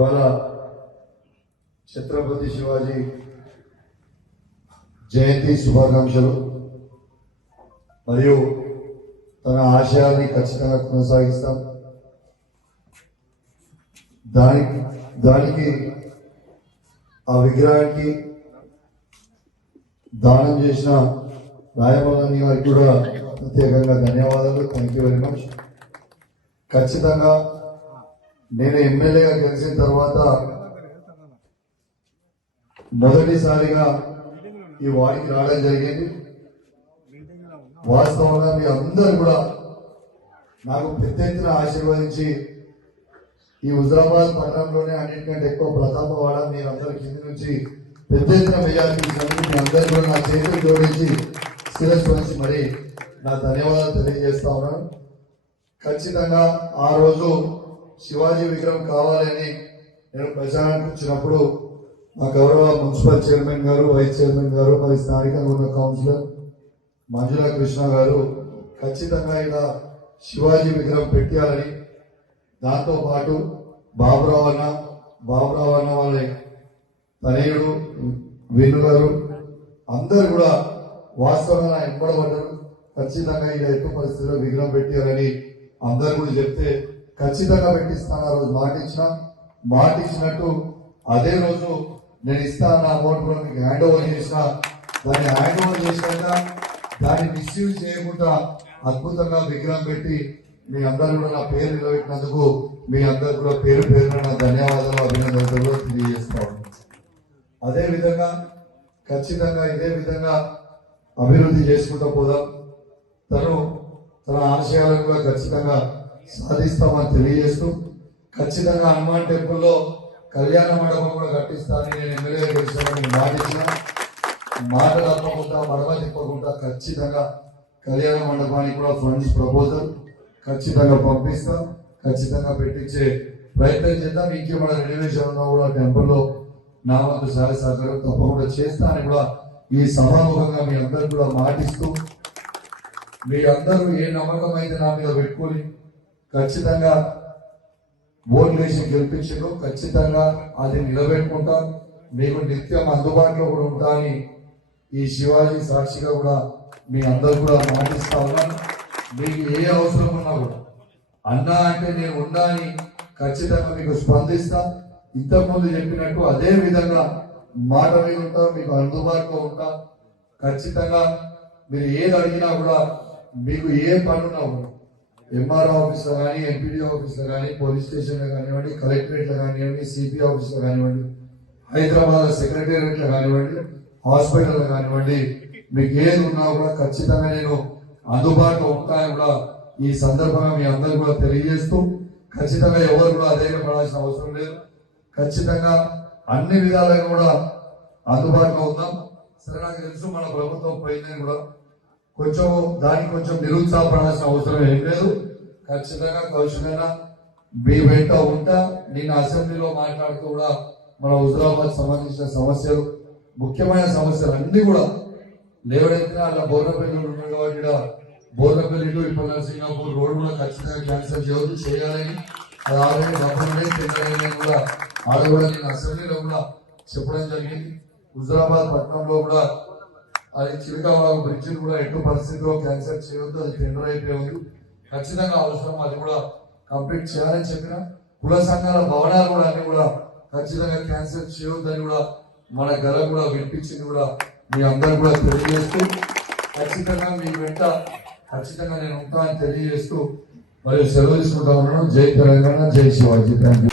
ఇవాళ ఛత్రపతి శివాజీ జయంతి శుభాకాంక్షలు. మరియు తన ఆశయాన్ని ఖచ్చితంగా కొనసాగిస్తాం. దానికి ఆ విగ్రహానికి దానం చేసిన రాయమల్లని గారికి కూడా ప్రత్యేకంగా ధన్యవాదాలు. Thank you very much. ఖచ్చితంగా నేను ఎమ్మెల్యేగా గెలిచిన తర్వాత మొదటిసారిగా ఈ వాడికి రావడం జరిగింది. వాస్తవంగా మీ అందరూ కూడా నాకు పెద్ద ఎత్తున ఆశీర్వదించి ఈ హుజరాబాద్ పట్టణంలోనే అన్నింటికంటే ఎక్కువ ప్రతాపవాడ మీరందరూ కింది నుంచి పెద్ద ఎత్తున మెజారిటీ ఇచ్చినందుకు మీ అందరూ కూడా నా చేతులు జోడించి శిరస్సు నుంచి మరి నా ధన్యవాదాలు తెలియజేస్తా ఉన్నాను. ఖచ్చితంగా ఆ రోజు శివాజీ విగ్రహం కావాలని నేను ప్రచారానికి వచ్చినప్పుడు మా గౌరవ మున్సిపల్ చైర్మన్ గారు, వైస్ చైర్మన్ గారు, మరి స్థానికంగా ఉన్న కౌన్సిలర్ మంజుల కృష్ణ గారు ఖచ్చితంగా ఇలా శివాజీ విగ్రహం పెట్టాలని, దాంతో పాటు బాబురావు అన్న వాళ్ళ తనయుడు వేణు గారు అందరు కూడా వాస్తవంగా ఎంపడబడ్డారు. ఖచ్చితంగా ఇలా ఎక్కువ పరిస్థితుల్లో విగ్రహం పెట్టాలని అందరు కూడా చెప్తే ఖచ్చితంగా పెట్టిస్తాను. ఆ రోజు మాట ఇచ్చినట్టు అదే రోజు నేను ఇస్తాను అమౌంట్ కూడా మీకు హ్యాండ్ ఓవర్ చేసిన. దాన్ని హ్యాండ్ ఓవర్ చేసినాక దాన్ని మిస్యూజ్ చేయకుండా అద్భుతంగా విగ్రహం పెట్టి మీ అందరూ కూడా నా పేరు నిలబెట్టినందుకు మీ అందరు కూడా పేరు నా ధన్యవాదాలు, అభినందనలు తెలియజేస్తా ఉన్నాను. అదేవిధంగా ఖచ్చితంగా ఇదే విధంగా అభివృద్ధి చేసుకుంటూ పోదాం. తన ఆశయాలను కూడా ఖచ్చితంగా సాధిస్తామని తెలియజేస్తూ ఖచ్చితంగా హనుమాన్ టెంపుల్లో కళ్యాణ మండపం కూడా కట్టిస్తానని నేను ఎమ్మెల్యే గెలిచానని మాటిచ్చిన మాట తప్పకుండా మడమ తిప్పకుండా ఖచ్చితంగా కళ్యాణ మండపానికి కూడా ఫండ్స్ ప్రపోజల్ ఖచ్చితంగా పంపిస్తాం. ఖచ్చితంగా పెట్టించే ప్రయత్నం చేద్దాం. ఇంకేమైనా రెన్యువేషన్ ఉన్నా కూడా టెంపుల్లో నా వంతు సహాయ సహకారం తప్పకుండా చేస్తానని కూడా ఈ సభాముఖంగా మీ అందరూ కూడా మాటిస్తూ మీ అందరూ ఏ నమ్మకం అయితే నా మీద పెట్టుకొని ఖచ్చితంగా ఓట్లు వేసి గెలిపించారు. ఖచ్చితంగా అది నిలబెట్టుకుంటా, మీకు నిత్యం అందుబాటులో కూడా ఉంటా అని ఈ శివాజీ సాక్షిగా కూడా మీ అందరూ కూడా మాటిస్తా ఉన్నాను. మీకు ఏ అవసరం ఉన్నా కూడా అన్నా అంటే నేను ఉన్నా అని ఖచ్చితంగా మీకు స్పందిస్తా. ఇంతకుముందు చెప్పినట్టు అదే విధంగా మాట మీద ఉంటా, మీకు అందుబాటులో ఉంటా. ఖచ్చితంగా మీరు ఏది అడిగినా కూడా మీకు ఏ పనున్నా కూడా ఎంఆర్ఓ ఆఫీస్లో కానీ, ఎంపీడీ ఆఫీస్లో కానీ, పోలీస్ స్టేషన్లో కానివ్వండి, కలెక్టరేట్లో కానివ్వండి, సిపి ఆఫీస్లో కానివ్వండి, హైదరాబాద్ సెక్రటేరియట్లో కానివ్వండి, హాస్పిటల్లో కానివ్వండి, మీకు ఏది ఉన్నా కూడా ఖచ్చితంగా నేను అందుబాటులో ఉంటాయని కూడా ఈ సందర్భంగా మీ అందరూ కూడా తెలియజేస్తూ ఖచ్చితంగా ఎవరు కూడా అధైర్యపడాల్సిన అవసరం లేదు. ఖచ్చితంగా అన్ని విధాలుగా కూడా అందుబాటులో ఉందాం. సరే, నాకు తెలుసు మన ప్రభుత్వం పోయిందని కూడా దానికి కొంచెం నిరుత్సాహపడాల్సిన అవసరం ఏం లేదు. ఖచ్చితంగా కౌశలైనా మీ వెంట ఉంటా. నేను అసెంబ్లీలో మాట్లాడుతూ కూడా మన హుజరాబాద్ సంబంధించిన సమస్యలు, ముఖ్యమైన సమస్యలు అన్ని కూడా లేవనెత్తినా అలా బోర్లపల్లి ఉన్నాయి కాబట్టి బోర్లపల్లి టు ఇప్పుడు సింగపూర్ రోడ్ కూడా ఖచ్చితంగా క్యాన్సిల్ చేయాలని అది ఆల్రెడీ గవర్నమెంట్ కూడా అది కూడా నేను అసెంబ్లీలో కూడా చెప్పడం జరిగింది. హుజరాబాద్ పట్టణంలో కూడా అది చిలకవాగు బ్రిడ్జ్ కూడా ఎటు పరిస్థితిలో క్యాన్సిల్ చేయవద్దు, అది టెండర్ అయిపోయింది. ఖచ్చితంగా అవసరం, అది కూడా కంప్లీట్ చేయాలని చెప్పిన. కుల సంఘాల భవనాలు కూడా అన్ని కూడా ఖచ్చితంగా క్యాన్సిల్ చేయవద్దని కూడా మన గల కూడా వినిపించింది కూడా మీ అందరూ కూడా తెలియజేస్తూ ఖచ్చితంగా మీ వెంట ఖచ్చితంగా నేను ఉంటానని తెలియజేస్తూ మరియు సెలవు తీసుకుంటా ఉన్నాను. జై తెలంగాణ, జై శివాజీ. Thank you.